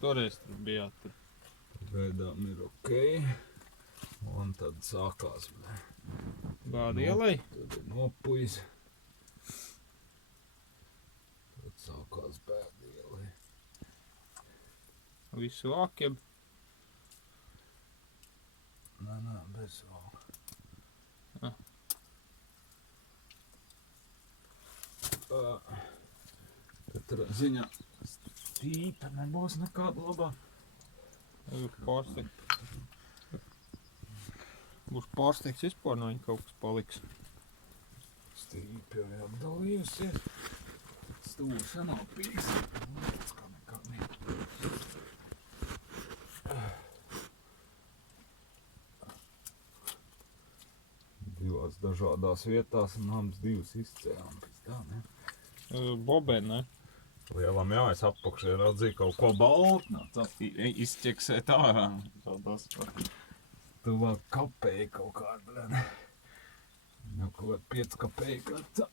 toreiz tur bijāt. Tur. Gaidām ir ok. Un tad sākās. Bāda ielai? Tad ir nopujis. Tad sākās Bāda ielai. Visu vākiem? Nē, bez vāka. Katrā ziņā stīpa nebūs nekāda labā. Pārsteigts. Būs pārsteigts vispār no viņa kaut kas paliks. Stīpa jau apdalījusies. Stūša nav pīs. Lietas kā nekā ne. Divās dažādās vietās un abas divas izcēlām pēc tā, ne? Bobē, ne? Lielam jā, es apakšē rādzīju kaut ko baltu, izķeksēt ārā. Tuvāk kapēja kaut kāda, ne? Jau kaut kāda 5 kapēja kāda.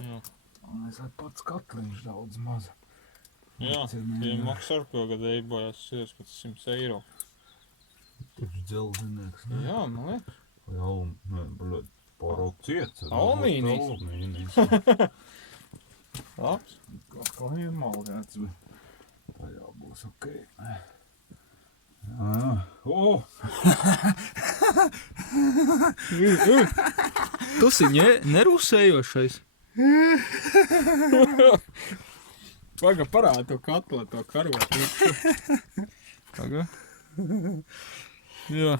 Jā. Un es ar pats katliņš daudz maz. Jā, tie maksā ar ko, kad eibojās 16 eiro. Taču dzelzinieks, ne? Jā, man liekas. Jā, ne, bļaļ, pārāk ciets. Alumīnijas. Alumīnijas. Labs. Kā ir maldēts, bet tā jau būs ok. Jā. Tu si nerūsējošais. Paga parāda to katlu, to karotu. Paga. Jā.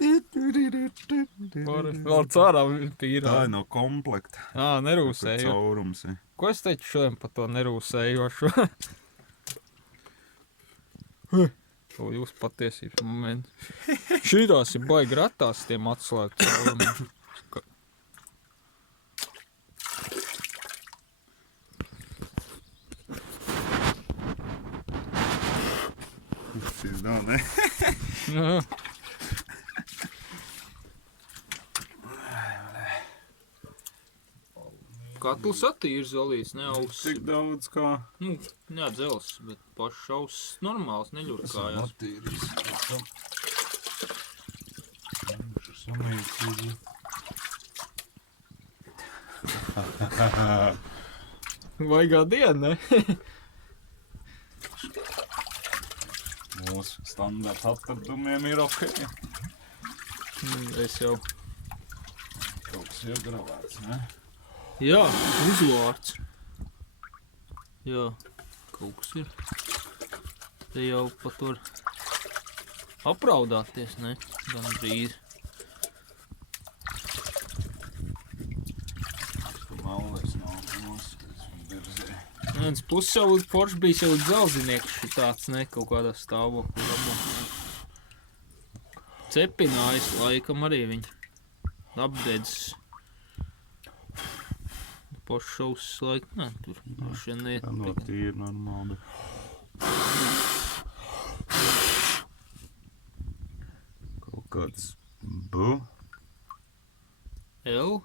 Vēl cārā tīrā. Tā ir no komplekta. Nerūsējo. Caurums ir. Ko es teicu šodien par to nerūsējošo? To jūs patiesības momenti. Šīdās ir baigi ratās tiem atslēgt caurumiem. Šis nav, ne? Jā. Katls attīrs zolīs, ne auss. Tik daudz kā... Nu, jā, dzels, bet pašs auss normāls, neļurkājās. Esam attīrīs. Samīcīgi. Vaigā diena, ne? Mūsu standarta atradumiem ir ok. Es jau... Kaut kas iegravēts, ne? Jā, uzvārds. Jā, kaut kas ir. Te jau pat var apraudāties, ne? Gan drīz. Tu mallies nav noskaits un birzē. Viens puses jau forši bijis jau dzelzinieks šitāds, ne? Kaut kādā stāvokļa labā. Cepinājis laikam arī viņi. Apdedzis. Pašaus laika, nē, tur droši vien neiet. Tā no tīri normāli. Kaut kāds B. L?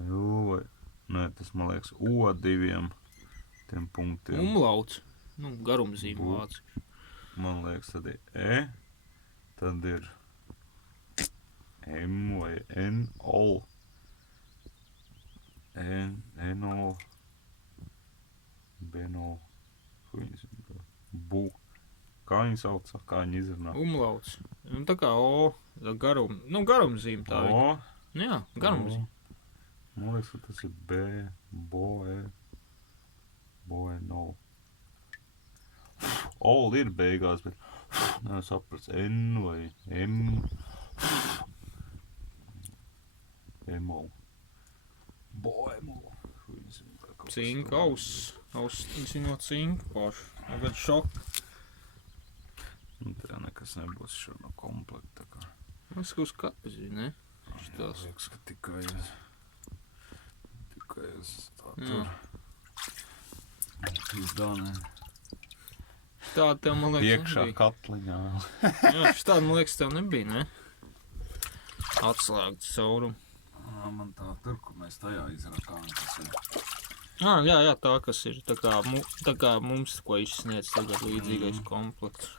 L vai... Nē, tas man liekas O diviem tiem punktiem. Umlauts. Nu, garumzīme vācu. Man liekas tad ir E. Tad ir M vai N, OL. N-O, B-no, Bu. Kā viņi sauc, kā viņi izrunā? Umlauts. Nu, tā kā O, garumzīme tā. O? Jā, garumzīme. Man liekas, ka tas ir B, Bo-E, Bo-E-no. Ol ir beigās, bet nesaprats N vai M. M-O. Boemo. Cinka, auss. Auss, zinot cinka pašu. Tagad šok. Nu, tā nekas nebūs šo no komplekta. Es kaut skatu zinu, ne? Šitās. Liekas, ka tikai uz tā tur. Pizdā, ne? Štādi tev, man liekas, iekšā nebija. katliņā. Jā, štādi, man liekas, tev nebija, ne? Atslēgts caurumu. Man tā tur, kur mēs tajā izrakām, tas ir Jā, tā kas ir tā kā mums, ko izsniedz tagad līdzīgais komplekts.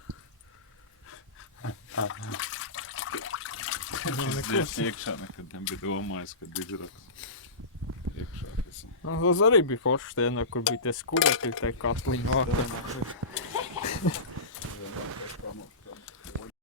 Es iekšā nekad nebija domājis, kad izraks iekšā. Tas arī bija foršs dienā, kur bija tie skuvekļi, tie katliņi vārtā.